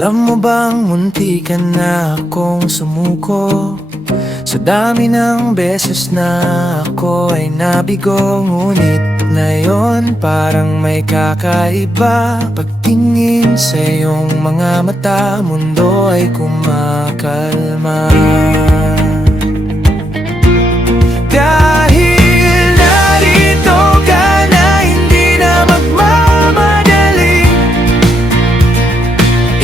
Alam mo bang muntikan na akong sumuko sa dami ng beses na ako ay nabigo. Ngunit ngayon parang may kakaiba. Pagtingin sa iyong mga mata, mundo ay kumakalma. Dahil narito ka na, hindi na magmamadali.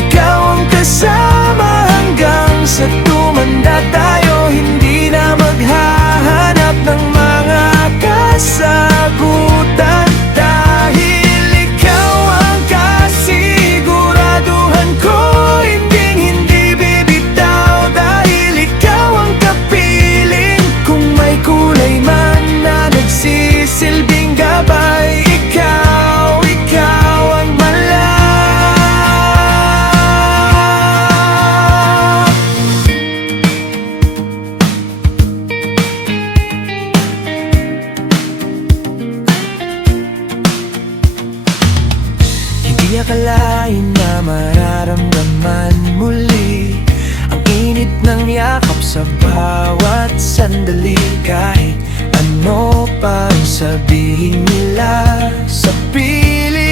Ikaw ang kasama hanggang sa tumanda tayo. Hindi na maghahanap ng mga kasagutan. Dahil ikaw ang kasiguraduhan ko, hindi bibitaw. Dahil ikaw ang kapiling, kung may kulay man na nagsisilbing gabay. Ikaw ang malam. Hindi akalain na mararamdaman muli ang init ng yakap sa bawat sandali. Kahit ano pa ang sabihin nila sa piling,